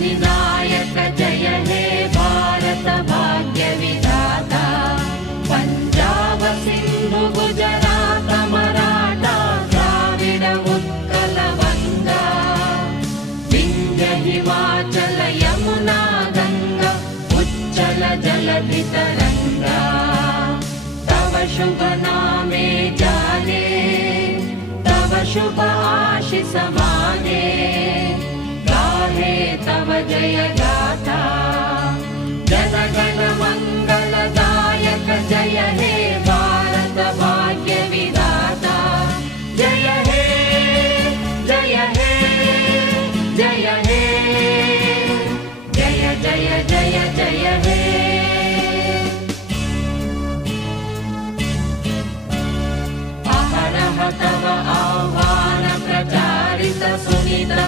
विनायक जय हे भारत भाग्य विधाता पंजाब सिंधु गुजरात मराठा द्राविड उत्कल गंगा विंध्य हिमाचल यमुना गंगा उच्चल जलधि तरंगा तव शुभ नामे जाने तव शुभ आशीष माने गाहे तव जय